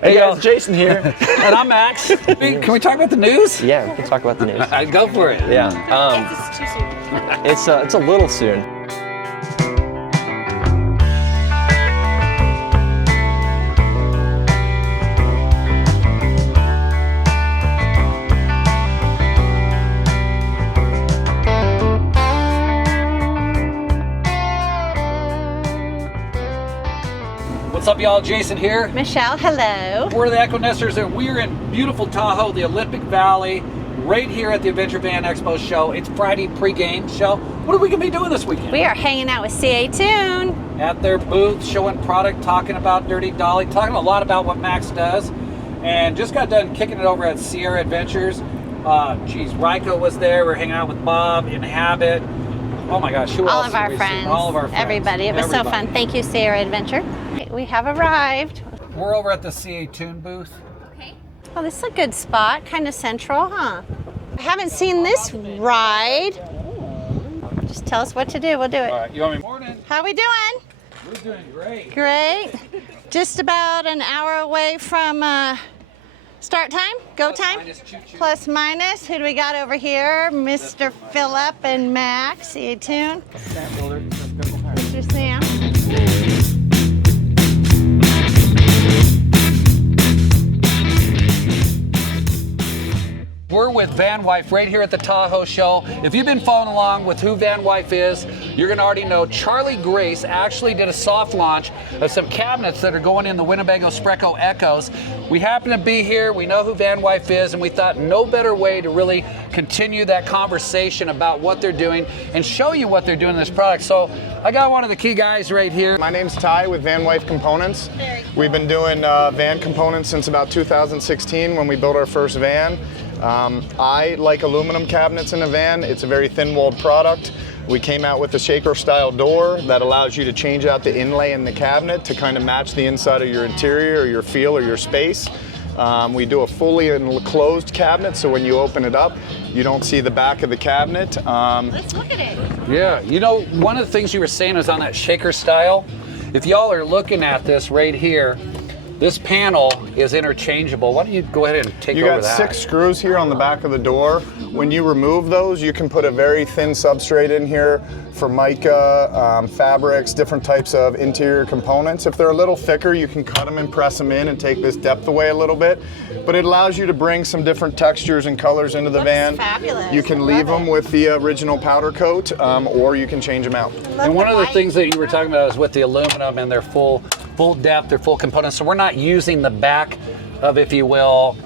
Hey guys, Jason here. And I'm Max. Can we talk about the news? Yeah, we can talk about the news. Go for it. Yeah. It's too soon. It's a little soon. What's up, y'all? Jason here. Michelle, hello. We're the Ekko Nesters, and we're in beautiful Tahoe, the Olympic Valley, right here at the Adventure Van Expo show. It's Friday pre-game show. What are we going to be doing this weekend? We are hanging out with CAtuned. At their booth, showing product, talking about Dirty Dolly, talking a lot about what Max does, and just got done kicking it over at Sierra Adventures. Ryko was there. We're hanging out with Bob in Habit. Oh my gosh, who else? All of our friends. All of our friends. Everybody. It was so fun. Thank you, Sierra Adventure. We have arrived. We're over at the CAtuned booth. Okay. Oh, this is a good spot. Kind of central, huh? I haven't seen this ride. Just tell us what to do. We'll do it. All right, you want me? Morning. How we doing? We're doing great. Great. Just about an hour away from start time, go Plus time. minus, choo-choo. Plus minus. Who do we got over here? Mr. Phillip and Max. CAtuned. Mr. Sam. We're with VanLife right here at the Tahoe show. If you've been following along with who VanLife is, you're gonna already know Charlie Grace actually did a soft launch of some cabinets that are going in the Winnebago Sprekko Ekkos. We happen to be here, we know who VanLife is, and we thought no better way to really continue that conversation about what they're doing and show you what they're doing in this product. So I got one of the key guys right here. My name's Ty with VanLife Components. We've been doing van components since about 2016 when we built our first van. I like aluminum cabinets in a van. It's a very thin-walled product. We came out with a shaker style door that allows you to change out the inlay in the cabinet to kind of match the inside of your interior or your feel or your space. We do a fully enclosed cabinet, so when you open it up, you don't see the back of the cabinet. Let's look at it. Yeah, you know, one of the things you were saying is on that shaker style. If y'all are looking at this right here, this panel is interchangeable. Why don't you go ahead and take over that? You got 6 screws here on the back of the door. When you remove those, you can put a very thin substrate in here for mica, fabrics, different types of interior components. If they're a little thicker, you can cut them and press them in and take this depth away a little bit. But it allows you to bring some different textures and colors into the van. Fabulous. You can leave them with the original powder coat, or you can change them out. And one of the things that you were talking about is with the aluminum and their full depth, their full components. So we're not using the back of, if you will,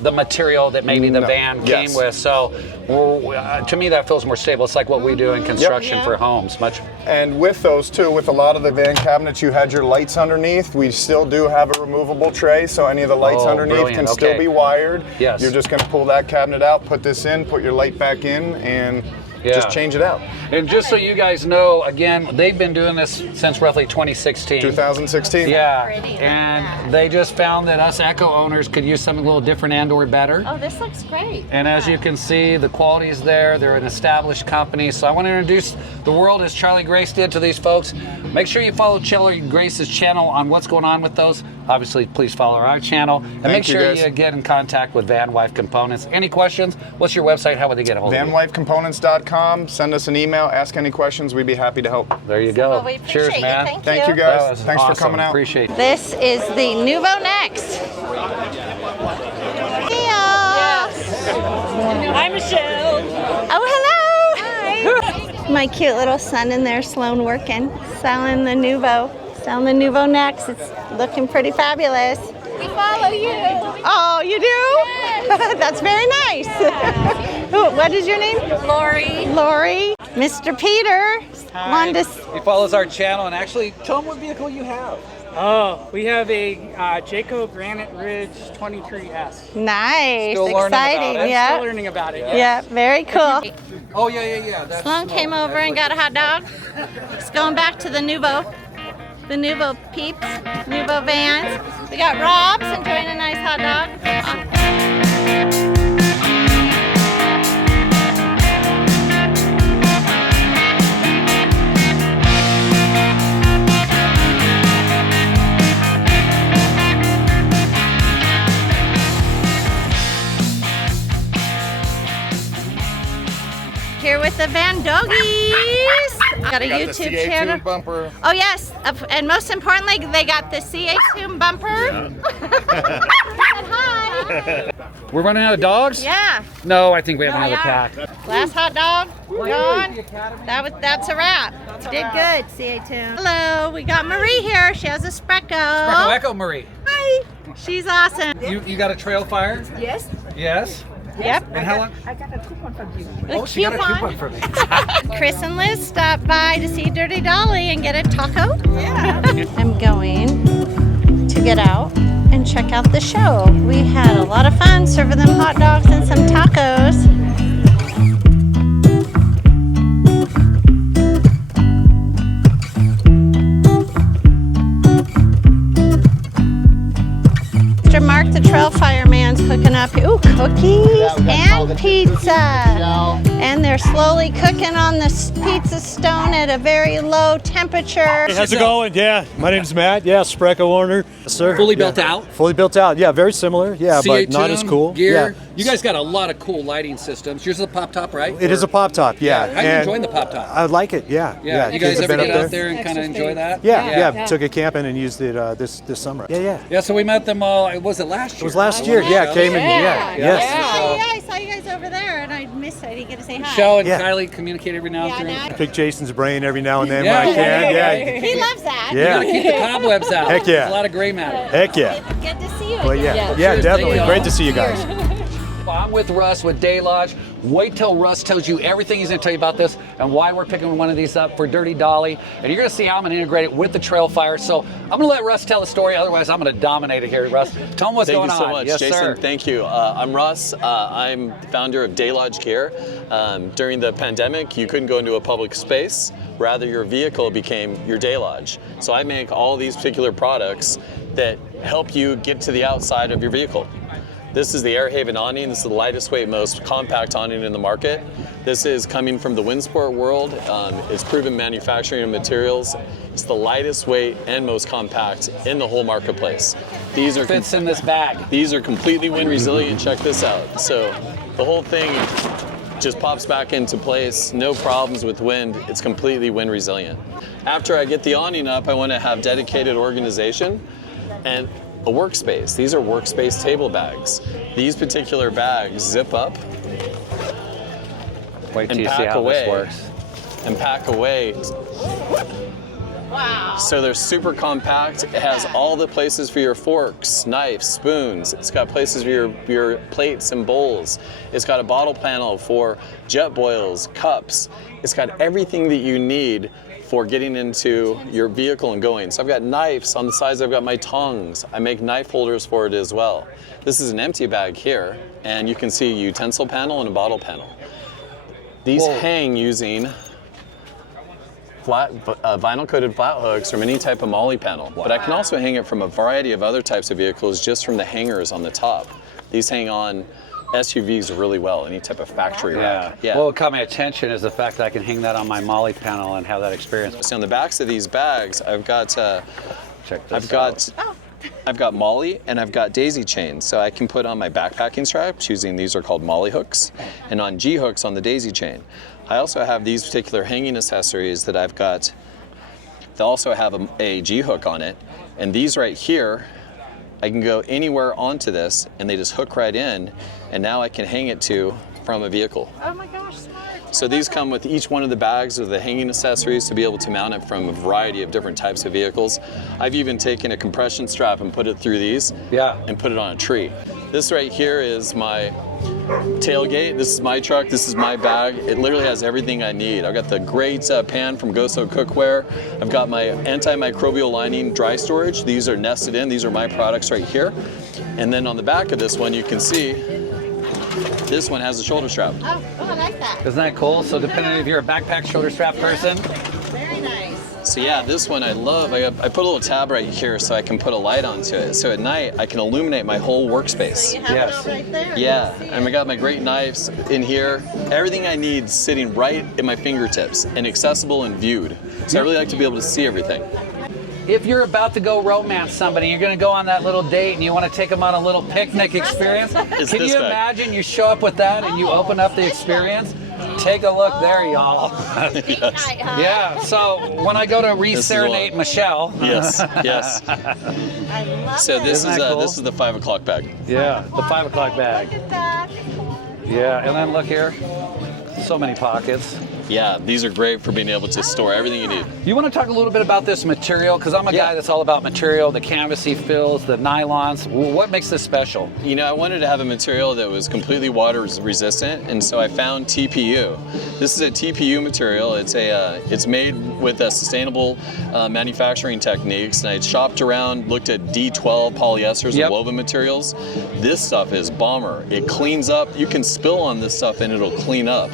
the material that maybe the van came with. So to me, that feels more stable. It's like what we do in construction for homes. And with those too, with a lot of the van cabinets, you had your lights underneath. We still do have a removable tray, so any of the lights underneath can still be wired. Yes. You're just going to pull that cabinet out, put this in, put your light back in, and just change it out. And just so you guys know, again, they've been doing this since roughly 2016. 2016. Yeah, and they just found that us Ekko owners could use something a little different and or better. Oh, this looks great. And as you can see, the quality is there. They're an established company. So I want to introduce the world as Charlie Grace did to these folks. Make sure you follow Charlie Grace's channel on what's going on with those. Obviously, please follow our channel. And make sure you get in contact with VanLife Components. Any questions? What's your website? How would they get a hold of you? vanlifecomponents.com. Send us an email. Ask any questions. We'd be happy to help. There you go. Well, we appreciate Cheers, man. you. Thank you, That guys. was Thanks awesome. for coming out. Appreciate it. This is the Nuvo Next. Hey, y'all. Hi, Michelle. Oh, hello. Hi. My cute little son in there, Sloan, working, selling the Nuvo. Selling the Nuvo Next. It's looking pretty fabulous. We follow you. Oh, you do? Yes. That's very nice. Yeah. What is your name? Lori. Lori. Mr. Peter. He follows our channel, and actually, tell him what vehicle you have. Oh, we have a Jayco Granite Ridge 23S. Nice. Still learning exciting. about it. Yeah. Still learning about it. Yeah, very cool. Oh, yeah. That's Sloan came over and got a hot dog. It's going back to the Nuvo peeps, Nuvo vans. We got Rob's enjoying a nice hot dog. with the Van Doggies. Got a YouTube channel. bumper. Oh yes, and most importantly, they got the CAtuned bumper. Hi. We're running out of dogs? Yeah. No, I think we have another pack. Last hot dog gone. That's a wrap. Did good, CAtuned. Hello, we got Marie here. She has a Sprekko. Sprekko Ekko, Marie. Hi. She's awesome. You got a Trailfire? Yes. Yes. Yep. And how long? I got a coupon from you. Oh, she got a coupon for me. Chris and Liz stopped by to see Dirty Dolly and get a taco. Yeah. I'm going to get out and check out the show. We had a lot of fun serving them hot dogs and some tacos. Mr. Mark, the Trailfire man's cooking up. Ooh, cookies and pizza. And they're slowly cooking on the pizza stone at a very low temperature. Hey, how's it going? Yeah, my name's Matt. Yeah, Sprekko owner, sir. Fully built out? Fully built out. Yeah, very similar. Yeah, but not as CAtuned cool. Gear. Yeah. You guys got a lot of cool lighting systems. Yours is a pop top, right? It is a pop top. Yeah. How are you and enjoying the pop top? I like it. Yeah. Yeah. You guys kids have ever been get up out there and kind of enjoy that? Yeah. Took it camping and used it this summer. Yeah. Yeah. So we met them all. Was it last year? It was last year. Yeah, came in. Yeah. Yes. Yeah, I saw you guys over there and I missed it. I didn't get to say hi. Show and Yeah. Kylie communicate every now and then. Yeah, I pick Jason's brain every now and then Yeah. when I can. Yeah. He loves that. Yeah. Keep the cobwebs out. Heck yeah. There's a lot of gray matter. Heck yeah. Good to see you Well, again. yeah. Cheers, Definitely. thank you. Great to see you guys. Well, I'm with Russ with Day Lodge. Wait till Russ tells you everything he's going to tell you about this and why we're picking one of these up for Dirty Dolly. And you're going to see how I'm going to integrate it with the Trailfire. So I'm going to let Russ tell the story. Otherwise, I'm going to dominate it here. Russ, tell him what's going on. Thank you so much, Yes, Jason. sir. Thank you. I'm Russ. I'm the founder of Day Lodge Gear. During the pandemic, you couldn't go into a public space. Rather, your vehicle became your day lodge. So I make all these particular products that help you get to the outside of your vehicle. This is the Airhaven awning. This is the lightest weight, most compact awning in the market. This is coming from the Windsport world. It's proven manufacturing of materials. It's the lightest weight and most compact in the whole marketplace. These are Fits in this bag. These are completely wind resilient. Check this out. So the whole thing just pops back into place. No problems with wind. It's completely wind resilient. After I get the awning up, I want to have dedicated organization and a workspace. These are workspace table bags. These particular bags zip up Wait till and you see pack how away. this works. And pack away. Wow. So they're super compact. It has all the places for your forks, knives, spoons. It's got places for your plates and bowls. It's got a bottle panel for jet boils, cups. It's got everything that you need for getting into your vehicle and going. So I've got knives on the sides. I've got my tongs. I make knife holders for it as well. This is an empty bag here, and you can see a utensil panel and a bottle panel. These hang using flat vinyl coated flat hooks from any type of molly panel. Wow. But I can also hang it from a variety of other types of vehicles just from the hangers on the top. These hang on SUVs really well, any type of factory rack. Yeah. Well, what caught my attention is the fact that I can hang that on my molly panel and have that experience. So on the backs of these bags, I've got Check this out. I've got molly and I've got daisy chains. So I can put on my backpacking straps using these are called molly hooks, and on G hooks on the daisy chain. I also have these particular hanging accessories that I've got. They also have a G hook on it, and these right here, I can go anywhere onto this and they just hook right in, and now I can hang it from a vehicle. Oh my gosh, smart. So these come with each one of the bags with the hanging accessories to be able to mount it from a variety of different types of vehicles. I've even taken a compression strap and put it through these and put it on a tree. This right here is my tailgate. This is my truck. This is my bag. It literally has everything I need. I've got the great pan from Goso Cookware. I've got my antimicrobial lining dry storage. These are nested in. These are my products right here. And then on the back of this one, you can see this one has a shoulder strap. Oh, I like that. Isn't that cool? So depending if you're a backpack shoulder strap person. Very nice. So yeah, this one I love. I put a little tab right here so I can put a light onto it. So at night I can illuminate my whole workspace. You have it all right there. Yeah, and I got my great knives in here. Everything I need sitting right at my fingertips and accessible and viewed. So I really like to be able to see everything. If you're about to go romance somebody, you're going to go on that little date and you want to take them on a little picnic experience, can this you bag. imagine you show up with that and you open up the experience? Take a look there, y'all. Yes. Yeah, so when I go to re-serenade Michelle. Yes, yes. I love So it. this is that cool? this is the 5 o'clock bag. Yeah, the 5 o'clock bag. Look at that. Yeah, and then look here. So many pockets. Yeah, these are great for being able to store everything you need. You want to talk a little bit about this material? Because I'm a guy that's all about material, the canvasy fills, the nylons. What makes this special? You know, I wanted to have a material that was completely water resistant, and so I found TPU. This is a TPU material. It's made with sustainable manufacturing techniques, and I shopped around, looked at D12 polyesters and woven materials. This stuff is bomber. It cleans up. You can spill on this stuff and it'll clean up.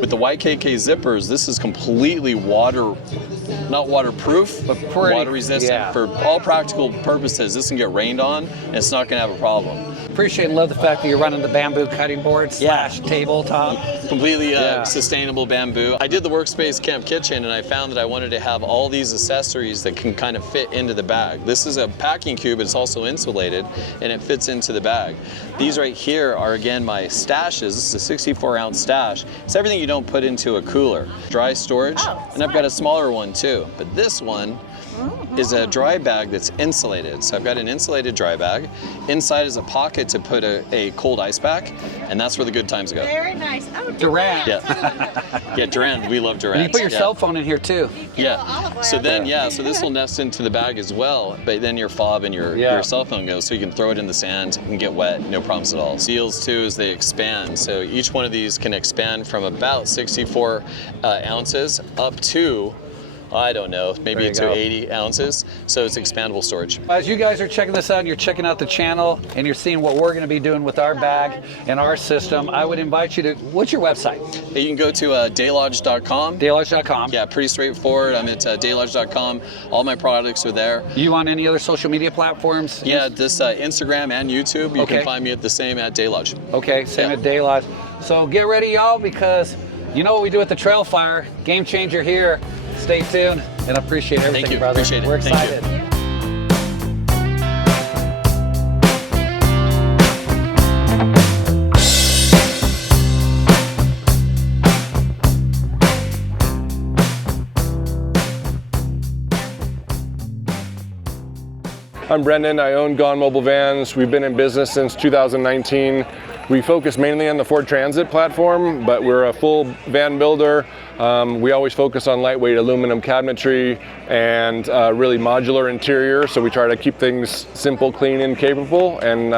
With the YKK zippers, this is completely not waterproof, but water resistant. Yeah. For all practical purposes, this can get rained on and it's not gonna have a problem. Appreciate and love the fact that you're running the bamboo cutting board slash tabletop. Completely sustainable bamboo. I did the Workspace Camp Kitchen and I found that I wanted to have all these accessories that can kind of fit into the bag. This is a packing cube, it's also insulated and it fits into the bag. These right here are again my stashes. This is a 64-ounce stash. It's everything you don't put into a cooler. Dry storage, and I've got a smaller one too. But this one is a dry bag that's insulated. So I've got an insulated dry bag. Inside is a pocket to put a cold ice pack, and that's where the good times go. Very nice. Oh, Durant. Yeah, yeah, Durant. We love Durant. And you put your cell phone in here too. Yeah. So then, so this will nest into the bag as well. But then your fob and your cell phone goes, so you can throw it in the sand and get wet, no problems at all. Seals too, as they expand. So each one of these can expand from about 64 ounces up to, I don't know, maybe to 80 ounces. So it's expandable storage. As you guys are checking this out and you're checking out the channel and you're seeing what we're going to be doing with our bag and our system, I would invite you to, what's your website? You can go to daylodge.com. Daylodge.com. Yeah, pretty straightforward. I'm at daylodge.com. All my products are there. You on any other social media platforms? Yeah, this Instagram and YouTube. You can find me at the same at Daylodge. Okay, same at Daylodge. So get ready, y'all, because you know what we do at the Trailfire. Game changer here. Stay tuned, and I appreciate everything, Thank you. brother. Appreciate it. We're Thank excited. you. I'm Brendan, I own Gone Mobile Vans. We've been in business since 2019. We focus mainly on the Ford Transit platform, but we're a full van builder. We always focus on lightweight aluminum cabinetry and really modular interior, so we try to keep things simple, clean, and capable. And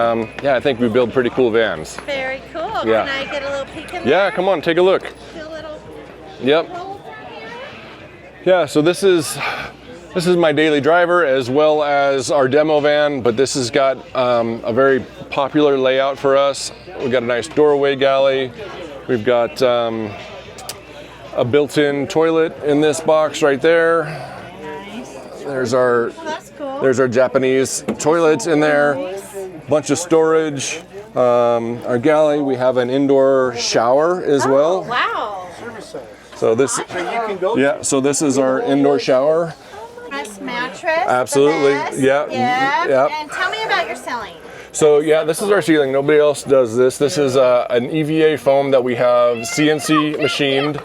yeah, I think we build pretty cool vans. Very cool. Yeah. Can I get a little peek in there? Yeah, come on, take a look. See a little Yep. holes in here? Yeah, so this is my daily driver as well as our demo van, but this has got a very popular layout for us. We've got a nice doorway galley. We've got a built-in toilet in this box right there. Nice. There's our That's cool. there's our Japanese toilets in there. Bunch of storage. Our galley, we have an indoor shower as well. Wow. So this so this is our indoor shower. Nice mattress. Absolutely. The best. Yeah. Yeah. Yep. And tell me about your ceiling. So yeah, this is our ceiling. Nobody else does this. This is an EVA foam that we have CNC machined.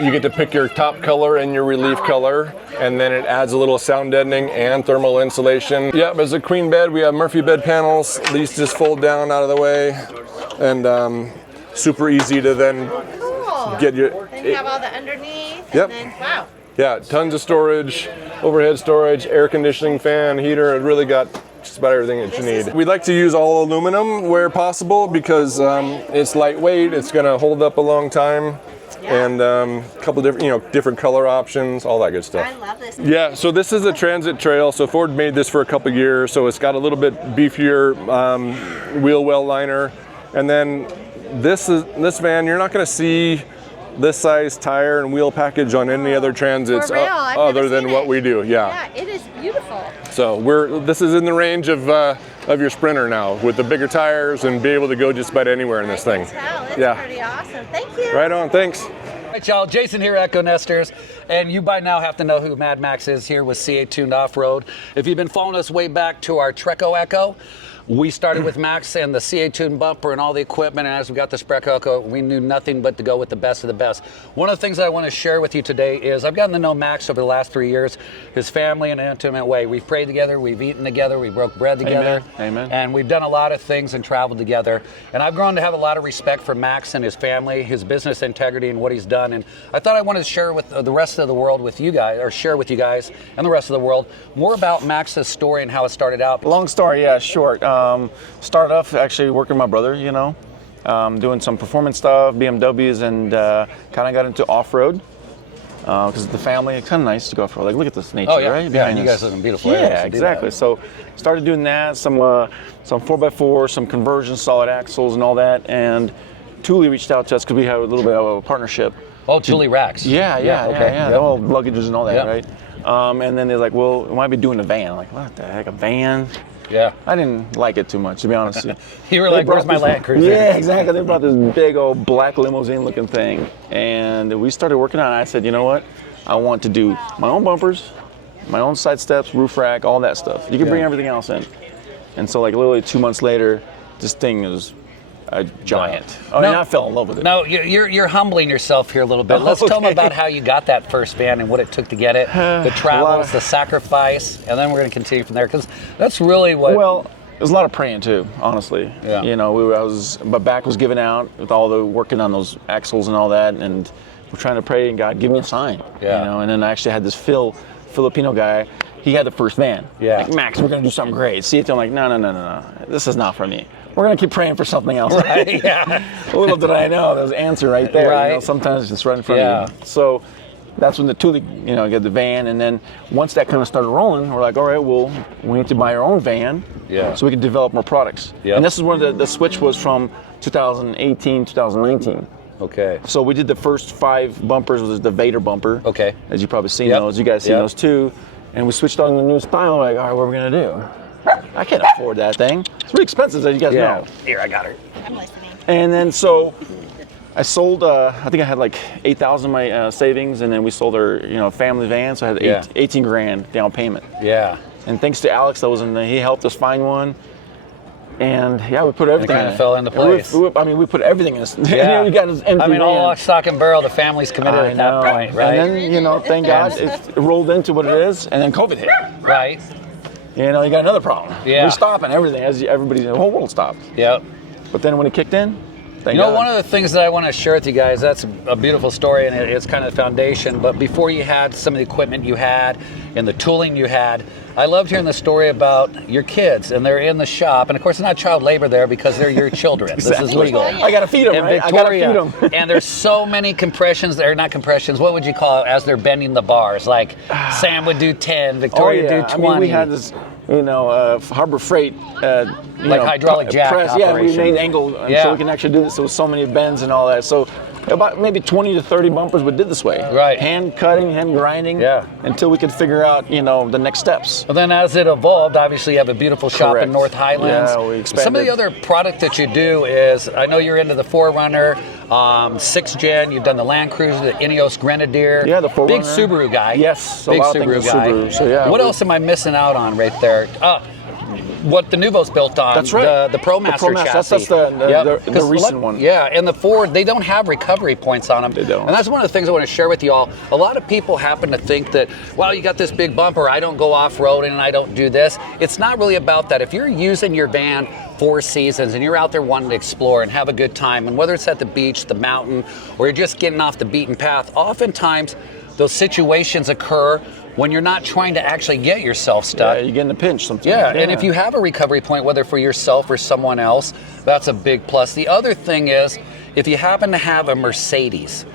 You get to pick your top color and your relief color, and then it adds a little sound deadening and thermal insulation. Yep, as a queen bed, we have Murphy bed panels. These just fold down out of the way, and super easy to then get your. Then you have all the underneath. Yep. And then, wow. Yeah, tons of storage, overhead storage, air conditioning, fan, heater. It really got just about everything that you need. We'd like to use all aluminum where possible because it's lightweight. It's going to hold up a long time, and a couple different, different color options, all that good stuff. I love this. Yeah, so this is a transit trail. So Ford made this for a couple years, so it's got a little bit beefier wheel well liner, and then this van you're not going to see this size tire and wheel package on any other transits For real, I've other never than seen what it. we do. Yeah, it is beautiful. So this is in the range of your Sprinter now with the bigger tires and be able to go just about anywhere in this thing. It's Yeah. pretty awesome. Thank you. Right on, thanks. All right, y'all, Jason here, Echo Nesters, and you by now have to know who Mad Max is here with CAtuned Off-road. If you've been following us way back to our Sprekko Ekko, We started with Max and the CAtuned bumper and all the equipment, and as we got the Sprekko Ekko, we knew nothing but to go with the best of the best. One of the things I want to share with you today is I've gotten to know Max over the last 3 years, his family in an intimate way. We've prayed together, we've eaten together, we broke bread together, Amen. and we've done a lot of things and traveled together. And I've grown to have a lot of respect for Max and his family, his business integrity, and what he's done. And I thought I wanted to share with the rest of the world with you guys, or share with you guys and the rest of the world more about Max's story and how it started out. Long story, yeah, short. Started off actually working with my brother, you know, doing some performance stuff, BMWs, and kind of got into off-road because the family, it's kind of nice to go off-road. Like, look at this nature, right? Yeah, you guys live in beautiful areas. areas. Yeah, exactly. So started doing that, some 4x4, some conversions, solid axles, and all that. And Thule reached out to us because we have a little bit of a partnership. Oh, Thule racks. Yeah. All luggages and all that, right? And then they're like, well, we might be doing a van. I'm like, what the heck, a van? Yeah. I didn't like it too much, to be honest. You were like, where's my Land Cruiser? Yeah, exactly. They brought this big old black limousine looking thing. And we started working on it. I said, you know what? I want to do my own bumpers, my own side steps, roof rack, all that stuff. You can bring everything else in. And so like literally 2 months later, this thing is a giant. I mean, I fell in love with it. No, you're humbling yourself here a little bit. Let's tell them about how you got that first van and what it took to get it, the travels, the sacrifice, and then we're going to continue from there because that's really what. Well, there's a lot of praying too, honestly. Yeah. You know, my back was giving out with all the working on those axles and all that, and we're trying to pray and God, give me a sign. Yeah. You know, and then I actually had this Filipino guy. He had the first van. Yeah. Like, Max, we're going to do something great. See it? I'm like, no. This is not for me. We're going to keep praying for something else. Right, yeah. Little did I know, there's an answer right there. Right. You know, sometimes it's just right in front of you. So that's when the Thule, get the van. And then once that kind of started rolling, we're like, all right, well, we need to buy our own van so we can develop more products. Yep. And this is where the switch was from 2018, 2019. Okay. So we did the first 5 bumpers, was the Vader bumper. Okay. As you've probably seen those. You guys seen those too. And we switched on the new style. Like, all right, what are we going to do? I can't afford that thing. It's really expensive, as you guys know. Here, I got her. I'm listening. And then so I sold, I think I had like 8,000 my savings, and then we sold our, family van, so I had 18 grand down payment. Yeah. And thanks to Alex, he helped us find one. And we put everything in. It kind of fell into place. We put everything in this. Yeah. You got this empty van. all lock, stock, and barrel, the family's committed at that point, right? And then, thank God, it rolled into what it is, and then COVID hit. Right. You got another problem. Yeah. We're stopping everything, as the whole world stopped. Yep. But then when it kicked in, thank God. One of the things that I want to share with you guys, that's a beautiful story, and it's kind of the foundation, but before you had some of the equipment you had and the tooling you had, I loved hearing the story about your kids, and they're in the shop, and of course it's not child labor there because they're your children. Exactly. This is legal. I gotta feed them, right? I gotta feed them. And there's so many compressions, they're not compressions, what would you call it, as they're bending the bars? Like Sam would do 10, Victoria would do 20. I mean, we had this, Harbor Freight, like hydraulic jack press. operation. Yeah, we made angle, so we can actually do this. There was so many bends and all that. So about maybe 20 to 30 bumpers we did this way. Right. Hand cutting, hand grinding. Yeah. Until we could figure out, the next steps. Well, then as it evolved, obviously you have a beautiful shop in North Highlands. Yeah, we expanded. Some of the other product that you do is, I know you're into the 4Runner, 6th Gen, you've done the Land Cruiser, the Ineos Grenadier. Yeah, the 4Runner. Big Subaru guy. Yes, big Subaru guy. Subaru, so yeah. What else am I missing out on right there? What the Nuvo's built on. That's right. The ProMaster chassis. That's the recent one. Yeah, and the Ford, they don't have recovery points on them. They don't. And that's one of the things I want to share with you all. A lot of people happen to think that, well, you got this big bumper, I don't go off-roading and I don't do this. It's not really about that. If you're using your van 4 seasons and you're out there wanting to explore and have a good time, and whether it's at the beach, the mountain, or you're just getting off the beaten path, oftentimes those situations occur when you're not trying to actually get yourself stuck. Yeah, you get in a pinch sometimes. Yeah, and if you have a recovery point, whether for yourself or someone else, that's a big plus. The other thing is, if you happen to have a Mercedes,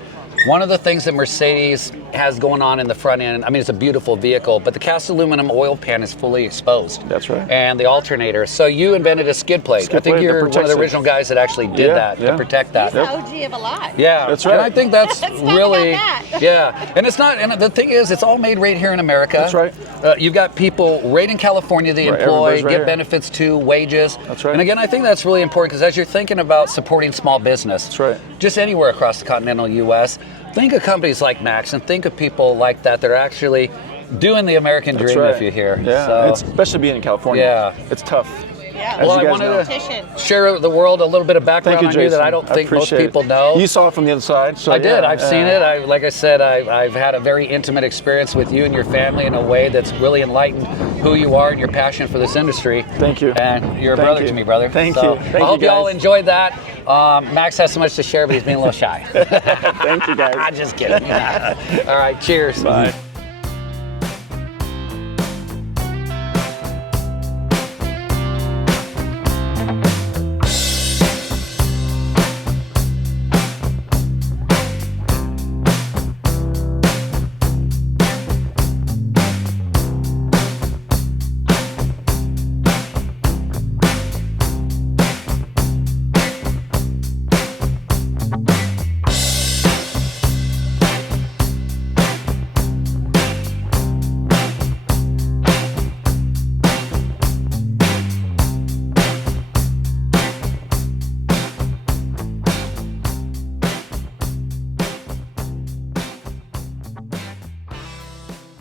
one of the things that Mercedes has going on in the front end, I mean, it's a beautiful vehicle, but the cast aluminum oil pan is fully exposed. That's right. And the alternator. So you invented a skid plate. I think you're one of the original guys that actually did that to protect that. He's the OG of a lot. Yeah, that's right. And I think that's really, that. yeah. And it's not, and the thing is, it's all made right here in America. That's right. You've got people right in California they employ, get benefits too, wages. That's right. And again, I think that's really important because as you're thinking about supporting small business, that's right, just anywhere across the continental U.S., think of companies like Max and think of people like that that are actually doing the American dream, if you hear. Yeah, so, it's, especially being in California. Yeah. It's tough. Yeah. Well, I guys wanted know. to share the world a little bit of background Thank you, on you that Jason. I don't think most appreciate people it. know. You saw it from the other side. So I did. yeah, I've seen it. Like I said, I've had a very intimate experience with you and your family in a way that's really enlightened who you are and your passion for this industry. Thank you. And you're a Thank brother you. to me, brother. Thank So you. Thank I hope you, you all guys. enjoyed that. Max has so much to share, but he's being a little shy. Thank you, guys. I'm just kidding. All right, cheers. Bye.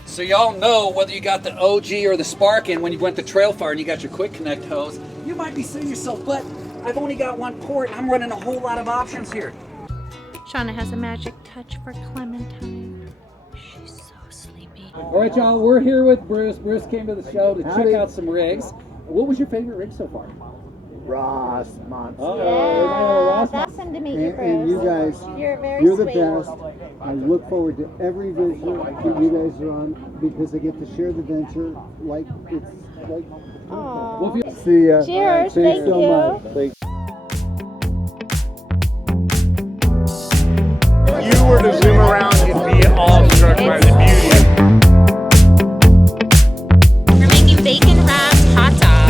So y'all know whether you got the OG or the Spark in when you went to Trailfire and you got your quick connect hose, you might be saying to yourself, but I've only got one port. I'm running a whole lot of options here. Shauna has a magic touch for Clementine. She's so sleepy. All right, y'all, we're here with Bruce. Bruce came to the show to check out some rigs. What was your favorite rig so far? Ross Monster. Awesome to meet you, Bruce. And you guys, You're the sweet. best. I look forward to every venture that you guys are on because I get to share the venture like it's like. Aww. See ya. Cheers. Thanks Thank so you. much. Thank You were to zoom around, you'd be awestruck by the beauty. We're making bacon wrapped hot dogs.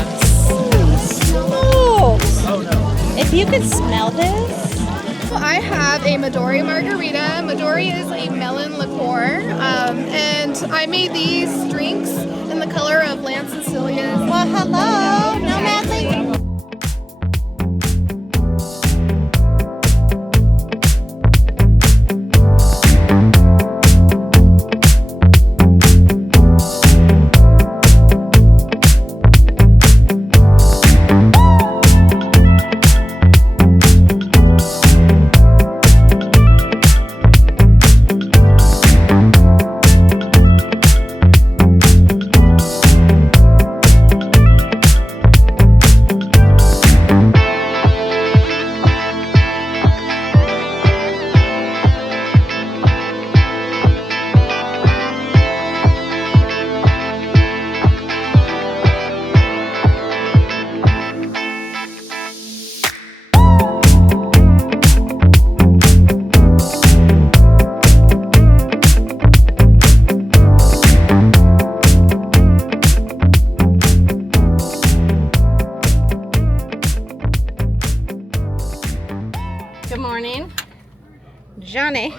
If you could smell this. I have a Midori margarita. Midori is a melon liqueur, and I made these drinks in the color of Lance and Celia's. Well, hello. No, Madly. Good morning. Johnny.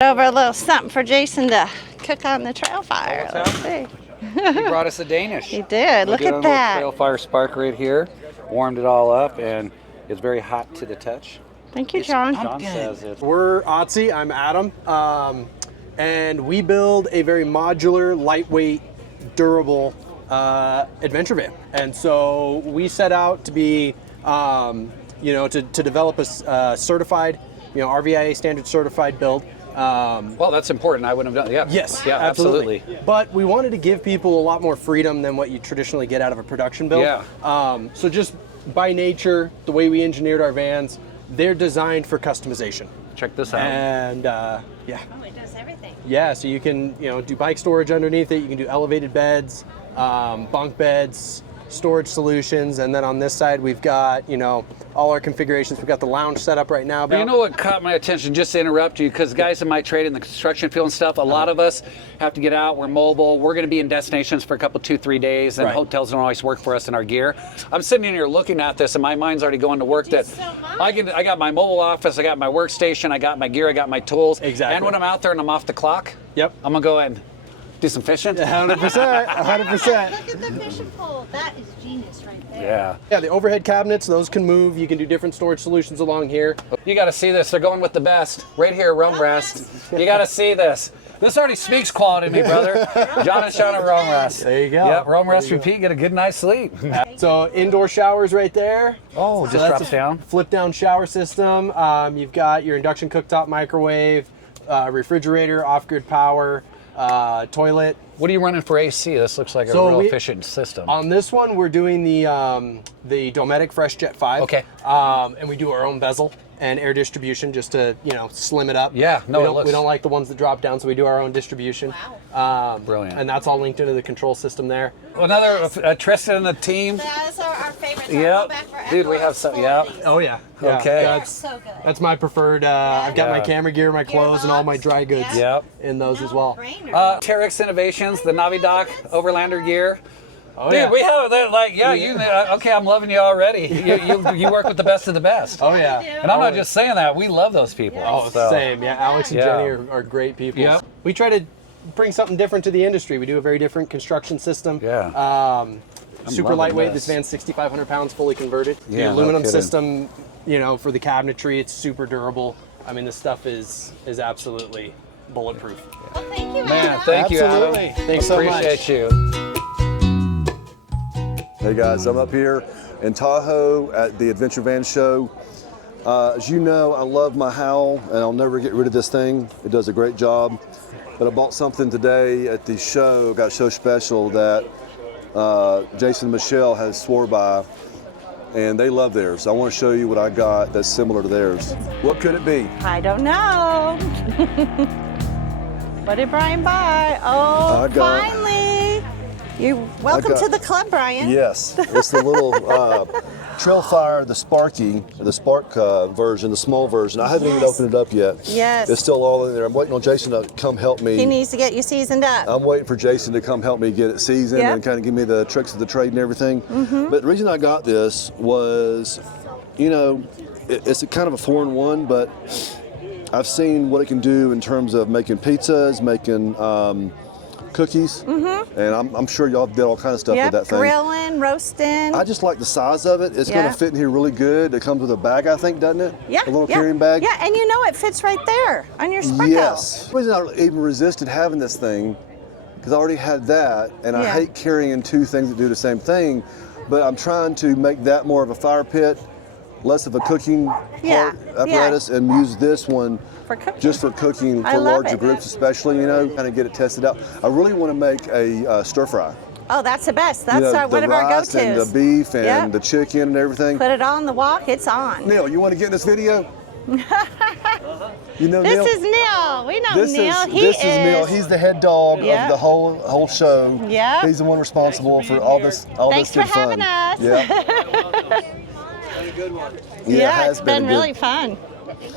Over a little something for Jason to cook on the Trailfire. Let's see. He brought us a Danish. He did. Look at that. Trailfire Spark right here. Warmed it all up, and it's very hot to the touch. Thank you, John. John says it. We're Otzi, I'm Adam, and we build a very modular, lightweight, durable adventure van. And so we set out to be, to develop a certified, RVIA standard certified build. Well, that's important. I wouldn't have done it. Yeah. Yes, Yeah, absolutely. But we wanted to give people a lot more freedom than what you traditionally get out of a production build. Yeah. So just by nature, the way we engineered our vans, they're designed for customization. Check this out. And yeah. Oh, it does everything. Yeah, so you can do bike storage underneath it. You can do elevated beds, bunk beds, storage solutions, and then on this side we've got all our configurations. We've got the lounge set up right now. But you know what caught my attention, just to interrupt you, because guys in my trade in the construction field and stuff, a lot of us have to get out, we're mobile, we're going to be in destinations for a couple, 2-3 days, and hotels don't always work for us in our gear. I'm sitting in here looking at this, and my mind's already going to work that I got my mobile office, I got my workstation, I got my gear, I got my tools. Exactly. And when I'm out there and I'm off the clock, yep, I'm going to go and do some fishing. 100%, 100%. Look at the fishing pole. That is genius right there. Yeah. Yeah, the overhead cabinets, those can move. You can do different storage solutions along here. You got to see this. They're going with the best. Right here, rum rest. You got to see this. This already speaks quality to me, brother. John and Shauna Rome rest. There you go. Yep, Rome rest, repeat, get a good night's sleep. So indoor showers right there. Oh, So just that's drops a down. Flip down shower system. You've got your induction cooktop microwave, refrigerator, off-grid power, toilet. What are you running for AC? This looks like a real efficient system. On this one, we're doing the Dometic FreshJet 5. Okay. And we do our own bezel and air distribution just to, slim it up. Yeah, no, we don't like the ones that drop down, so we do our own distribution. Wow. Brilliant. And that's all linked into the control system there. Another Tristan and the team. Those are our favorites. Yep. Dude, we have some, yeah. Oh, yeah. Okay. That's so good. That's my preferred. I've got my camera gear, my clothes, and all my dry goods in those as well. Terex Innovations, the Navidoc Overlander gear. Oh, dude, yeah. we have that, like, okay, I'm loving you already. You work with the best of the best. Oh, yeah. And I'm not just saying that, we love those people. Oh, so. same. Yeah, Alex and Jenny are great people. Yep. We try to bring something different to the industry. We do a very different construction system. Yeah. Super lightweight. This van's 6,500 pounds, fully converted. Yeah, the aluminum no kidding. system, for the cabinetry, it's super durable. I mean, this stuff is absolutely bulletproof. Well, thank you, Man, Adam. thank you, Absolutely. Adam. Thanks so much. Appreciate you. Hey guys, I'm up here in Tahoe at the Adventure Van Show. As you know, I love my Howl and I'll never get rid of this thing. It does a great job. But I bought something today at the show, got so special that Jason and Michelle has swore by, and they love theirs. I want to show you what I got that's similar to theirs. What could it be? I don't know. What did Brian buy? Oh, finally. You're welcome to the club, Brian. Yes, it's the little Trailfire, the Spark version, the small version. I haven't even opened it up yet. Yes. It's still all in there. I'm waiting on Jason to come help me. He needs to get you seasoned up. I'm waiting for Jason to come help me get it seasoned and kind of give me the tricks of the trade and everything. But the reason I got this was, it's a kind of a 4-in-1, but I've seen what it can do in terms of making pizzas, making cookies, and I'm sure y'all did all kind of stuff with that thing. Grilling, roasting. I just like the size of it. It's going to fit in here really good. It comes with a bag, I think, doesn't it? Yeah. A little carrying bag. Yeah, and it fits right there on your Sprekko. Yes. The reason I even resisted having this thing, because I already had that, and I hate carrying two things that do the same thing, but I'm trying to make that more of a fire pit, less of a cooking apparatus, and use this one just for cooking for larger groups especially, kind of get it tested out. I really want to make a stir fry. Oh, that's the best. That's one of our go-tos. And the beef and the chicken and everything. Put it on the wok, it's on. Neil, you want to get in this video? You know Neil? This is Neil. We know this Neil. This is Neil. He's the head dog of the whole show. Yeah. He's the one responsible for all this Thanks good for having fun. us. Yeah. Yeah, it's been really fun.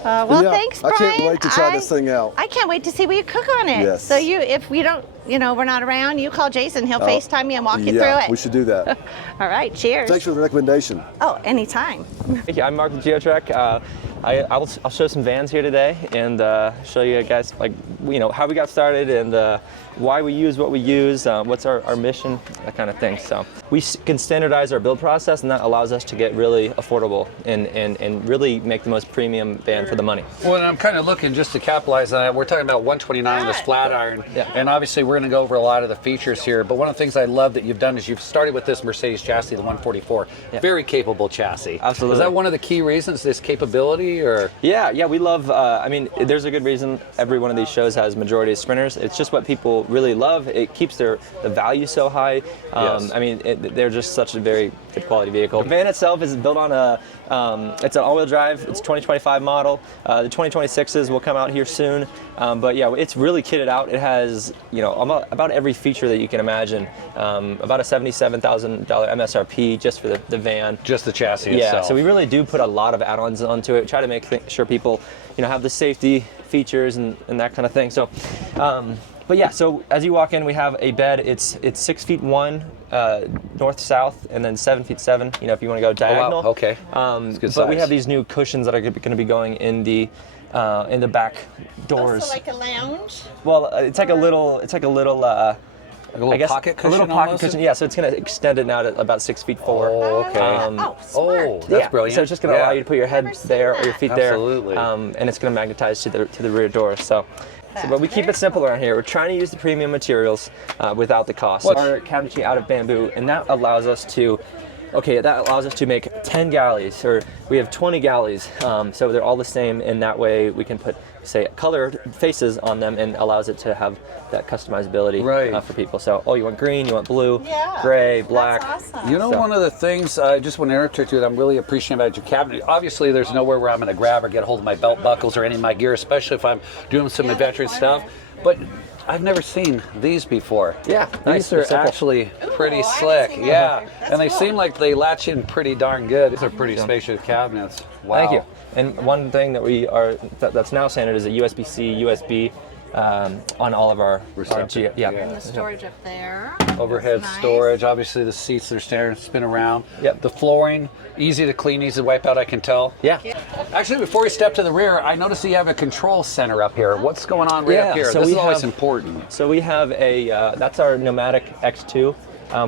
Well, thanks, Brian. I can't wait to try this thing out. I can't wait to see what you cook on it. Yes. So if we don't, we're not around, you call Jason. He'll FaceTime you and walk you through it. We should do that. All right, cheers. Thanks for the recommendation. Oh, anytime. Thank you. I'm Mark with Geotrek. I'll show some vans here today and show you guys how we got started and why we use what we use, what's our mission, that kind of thing. So we can standardize our build process, and that allows us to get really affordable and really make the most premium van for the money. Well, and I'm kind of looking just to capitalize on that. We're talking about 129, this flat iron, and obviously we're going to go over a lot of the features here, but one of the things I love that you've done is you've started with this Mercedes chassis, the 144. Very capable chassis. Absolutely. Is that one of the key reasons, this capability, or? Yeah, we love, there's a good reason every one of these shows has majority of sprinters. It's just what people really love. It keeps the value so high. They're just such a very good quality vehicle. The van itself is built on it's an all-wheel drive. It's a 2025 model. The 2026s will come out here soon. But yeah, it's really kitted out. It has, about every feature that you can imagine. About a $77,000 MSRP just for the van. Just the chassis itself. itself. So we really do put a lot of add-ons onto it. Try to make sure people, have the safety features and that kind of thing. So, but yeah, so as you walk in, we have a bed. It's 6'1" north-south, and then 7'7", if you want to go diagonal. Oh, wow. Okay. But we have these new cushions that are going to be going in the back doors. Also like a lounge? Well, it's like a little pocket cushion. A little pocket cushion, yeah. So it's going to extend it now to about 6'4". Oh, okay. Smart. That's brilliant. So it's just going to allow you to put your head there or your feet Absolutely. there, and it's going to magnetize to the rear door. So. but we keep it simple around here. We're trying to use the premium materials without the cost. Our cabinetry out of bamboo, and that allows us to make 10 galleys, or we have 20 galleys, so they're all the same, and that way we can put, say, colored faces on them, and allows it to have that customizability for people. So, you want green, you want blue, gray, black. That's awesome. You know, one of the things I just want to interject to that I'm really appreciating about your cabinet, obviously there's nowhere where I'm going to grab or get a hold of my belt buckles or any of my gear, especially if I'm doing some adventurous stuff, but I've never seen these before. Yeah, these are actually pretty slick. Yeah, and they seem like they latch in pretty darn good. These are pretty spacious cabinets. Wow. Thank you. And one thing that that's now standard is a USB-C, USB on all of our And the storage up there. Overhead storage. Obviously, the seats are standard, spin around. Yep. The flooring, easy to clean, easy to wipe out. I can tell. Yeah. Actually, before we step to the rear, I noticed you have a control center up here. What's going on up here? So this is always important. So we have that's our Nomadic X2.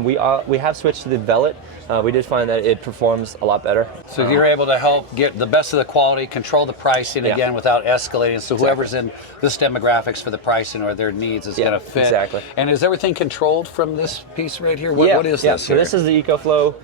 We have switched to the Velvet. We did find that it performs a lot better. So you're able to help get the best of the quality, control the pricing again without escalating. So whoever's in this demographics for the pricing or their needs is going to fit. Exactly. And is everything controlled from this piece right here? What is this? So this is the EcoFlow.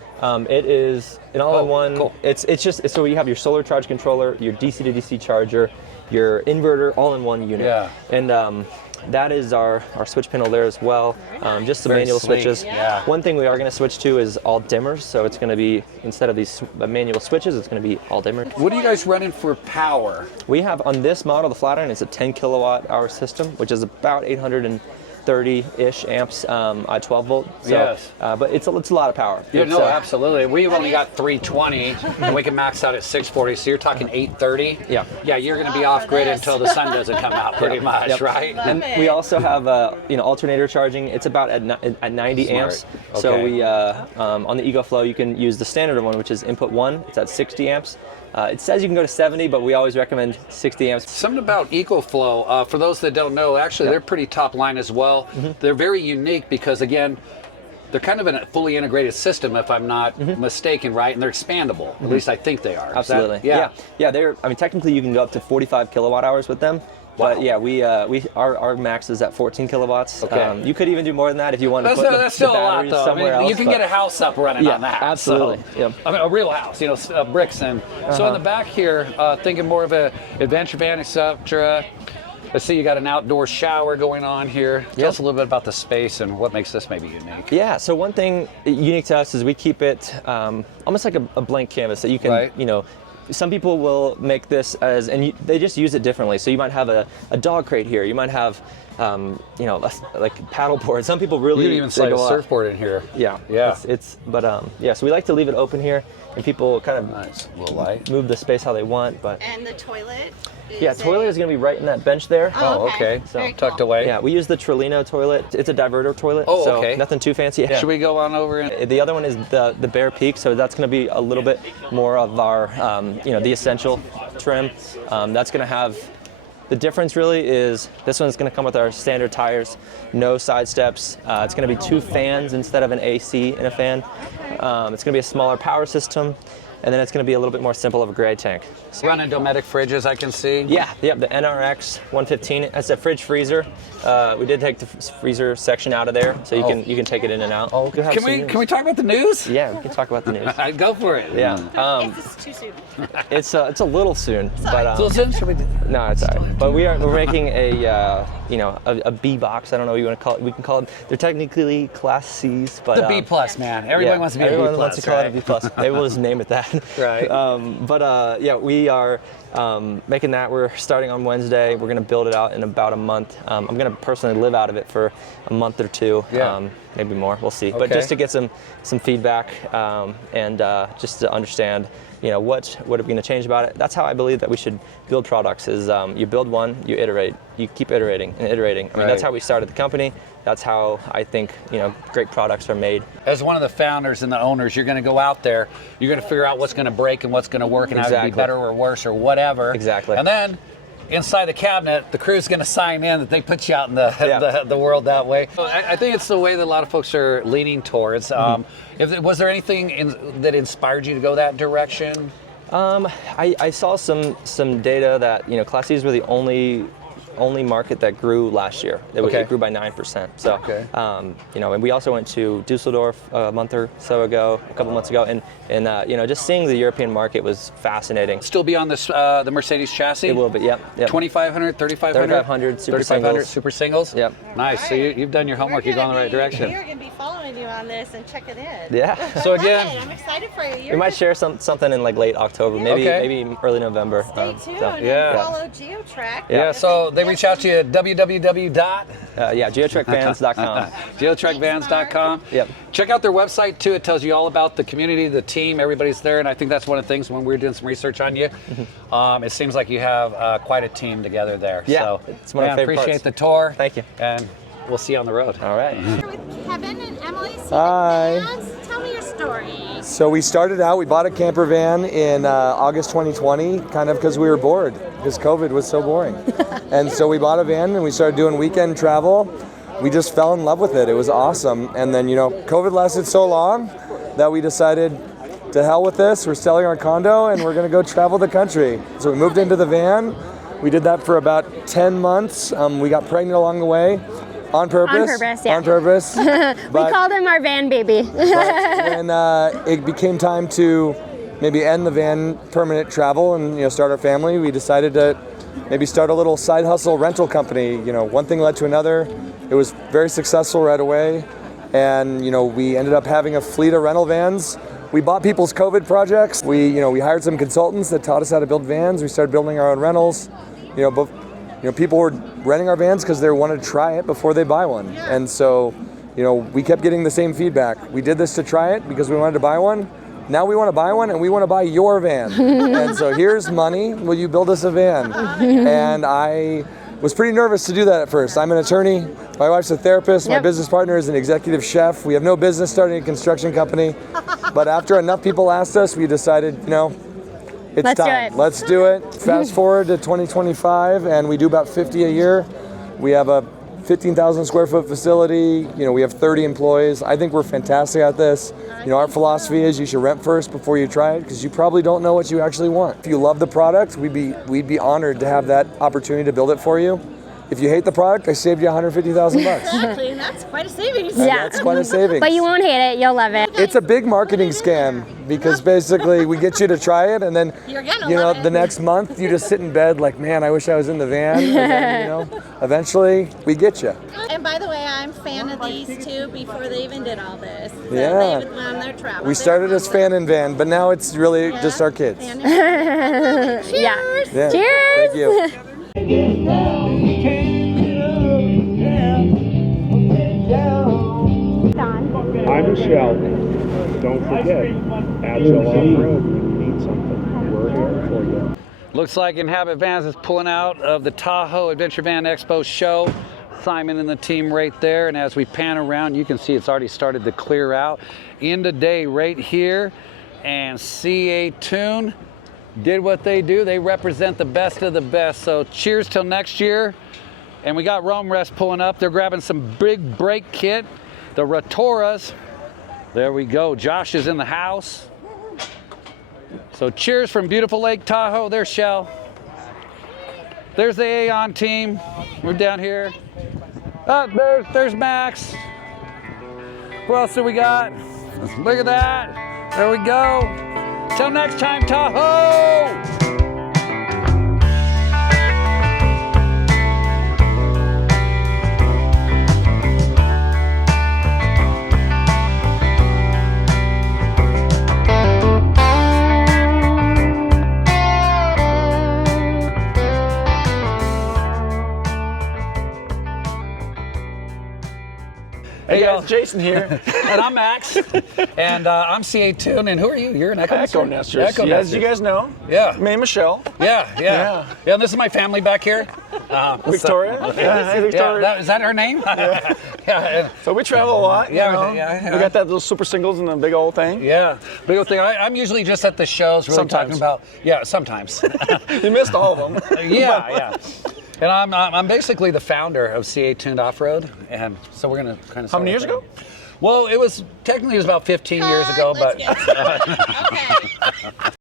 It is an all-in-one. Cool. It's just so you have your solar charge controller, your DC to DC charger, your inverter, all in one unit. Yeah. And that is our switch panel there as well. Just the manual switches. Yeah. One thing we are going to switch to is all dimmers. So it's going to be, instead of these manual switches, it's going to be all dimmer. What are you guys running for power? We have on this model, the Flatiron, it's a 10 kilowatt hour system, which is about 830-ish amps at 12 volt. So, yes. But it's a lot of power. Yeah, no, absolutely. We've only got 320, and we can max out at 640. So you're talking 830. Yeah. Yeah, you're going to be off grid until the sun doesn't come out, pretty much, right? And we also have alternator charging. It's about at 90 amps. Okay. So we on the EcoFlow you can use the standard one, which is input 1. It's at 60 amps. It says you can go to 70, but we always recommend 60 amps. Something about EcoFlow, for those that don't know, actually they're pretty top line as well. They're very unique because, again, they're kind of in a fully integrated system, if I'm not mistaken, right? And they're expandable. At least I think they are. Absolutely. Yeah. They're. I mean, technically, you can go up to 45 kilowatt hours with them. Wow. But yeah, our max is at 14 kilowatts. Okay. You could even do more than that if you want to put that's the still a lot, batteries though. somewhere else. You can get a house up running on that. Absolutely. So, I mean, a real house, bricks and. So in the back here, thinking more of a Adventure Van, etc. Let's see, you got an outdoor shower going on here. Tell us a little bit about the space and what makes this maybe unique. Yeah, so one thing unique to us is we keep it almost like a blank canvas that you can, some people will make this as, and they just use it differently. So you might have a dog crate here. You might have, like paddle board. Some people really. You can even slide a surfboard in here. Yeah. So we like to leave it open here, and people kind of move the space how they want. But and the toilet. Toilet is going to be right in that bench there. Oh, okay. So tucked away. Yeah, we use the Trillino toilet. It's a diverter toilet. Oh, so okay. Nothing too fancy. Yeah. Should we go on over? The other one is the Bear Peak, so that's going to be a little bit more of our, the essential trim. That's going to have. The difference really is this one's going to come with our standard tires, no side steps. It's going to be 2 fans instead of an AC in a fan. It's going to be a smaller power system. And then it's going to be a little bit more simple of a gray tank. So running Dometic fridges, I can see. Yeah, the NRX 115. It's a fridge freezer. We did take the freezer section out of there, so you can take it in and out. Oh, can we talk about the news? Yeah, we can talk about the news. I'd go for it. Yeah. It's too soon. It's a little soon, but no, it's all right. But we're making a B box. I don't know what you want to call it. We can call it. They're technically Class C's, but the B plus, man. Everybody wants to be a B plus. Everyone wants to call it a B plus. Maybe we'll just name it that. Right. We are making that. We're starting on Wednesday. We're going to build it out in about a month. I'm going to personally live out of it for a month or two, maybe more. We'll see. But just to get some feedback and just to understand, what are we going to change about it? That's how I believe that we should build products. Is you build one, you iterate, you keep iterating and iterating. I mean, that's how we started the company. That's how I think great products are made. As one of the founders and the owners, you're going to go out there. You're going to figure out what's going to break and what's going to work and how to be better or worse or whatever. Exactly. And then inside the cabinet, the crew's going to sign in that they put you out in the world that way. I think it's the way that a lot of folks are leaning towards. Was there anything that inspired you to go that direction? I saw some data that Class C's were the only only market that grew last year. It grew by 9%. So, you know, and we also went to Dusseldorf a month or so ago, a couple months ago, and you know, just seeing the European market was fascinating. Still be on this the Mercedes chassis? It will be, yep. 2500, 3500? 3500 super singles. Super singles? Yep. Nice. So you've done your homework. You're going the right direction. We're going to be following you on this and check it in. Yeah. So again, I'm excited for you. We might share something in like late October, maybe early November. Stay tuned and follow Geotrek. Yeah. So they reach out to you at www. Geotrekvans.com. Geotrekvans.com. Yep. Check out their website too. It tells you all about the community, the team, everybody's there, and I think that's one of the things when we were doing some research on you. It seems like you have quite a team together there. Yeah, so it's one of my favorite appreciate parts. the tour. Thank you. And we'll see you on the road. All right. With Kevin and Emily. Hi. Tell me your story. So we started out, we bought a camper van in August 2020, kind of because we were bored, because COVID was so boring. And so we bought a van and we started doing weekend travel. We just fell in love with it. It was awesome. And then, you know, COVID lasted so long that we decided, to hell with this. We're selling our condo and we're going to go travel the country. So we moved into the van. We did that for about 10 months. We got pregnant along the way. On purpose. On purpose, yeah. On purpose. We called him our van baby. When it became time to maybe end the van permanent travel and, you know, start our family, we decided to maybe start a little side hustle rental company. You know, one thing led to another. It was very successful right away, and, you know, we ended up having a fleet of rental vans. We bought people's COVID projects. We hired some consultants that taught us how to build vans. We started building our own rentals. People were renting our vans because they wanted to try it before they buy one. And so, you know, we kept getting the same feedback. We did this to try it because we wanted to buy one. Now we want to buy one and we want to buy your van. And so here's money. Will you build us a van? And I was pretty nervous to do that at first. I'm an attorney. My wife's a therapist. My business partner is an executive chef. We have no business starting a construction company. But after enough people asked us, we decided, you know, it's time. Let's do it. Fast forward to 2025, and we do about 50 a year. We have a 15,000 square foot facility. You know, we have 30 employees. I think we're fantastic at this. You know, our philosophy is you should rent first before you try it, because you probably don't know what you actually want. If you love the product, we'd be honored to have that opportunity to build it for you. If you hate the product, I saved you $150,000. Exactly, and that's quite a savings. Yeah, that's quite a savings. But you won't hate it, you'll love it. It's a big marketing scam, because basically we get you to try it, and then, you know, the next month you just sit in bed like, man, I wish I was in the van. And then, you know, eventually we get you. And by the way, I'm a fan of these two before they even did all this. So Yeah. they went on their travel. We started as fan and van, but now it's really just our kids. Cheers. Yeah. Cheers. Thank you. Hi, Michelle. Don't forget, Agile Off-road when you need something. We're here for you. Looks like Inhabit Vans is pulling out of the Tahoe Adventure Van Expo show. Simon and the team right there, and as we pan around, you can see it's already started to clear out. End of day right here, and CAtuned did what they do. They represent the best of the best. So cheers till next year. And we got Rome Rest pulling up. They're grabbing some big brake kit, the Rotoras. There we go. Josh is in the house. So cheers from beautiful Lake Tahoe. There's Shell. There's the Aon team. We're down here. Oh, there's Max. Who else do we got? Look at that. There we go. Till next time, Tahoe! Hey guys, Jason here. And I'm Max. And I'm CAtuned. And who are you? You're an Echo Nesters. Echo As Nesters. you guys know. Yeah. Me and Michelle. Yeah, and this is my family back here. Victoria. Hey, Victoria. Yeah, is that her name? Yeah. So we travel a lot. Yeah, you know? yeah. We got that little super singles and the big old thing. Yeah, big old thing. I'm usually just at the shows really Sometimes. talking about, sometimes. You missed all of them. Yeah. And I'm basically the founder of CAtuned Off-road, and so we're gonna kind of. How many years ago? Well, it was about 15 years ago, but. Okay.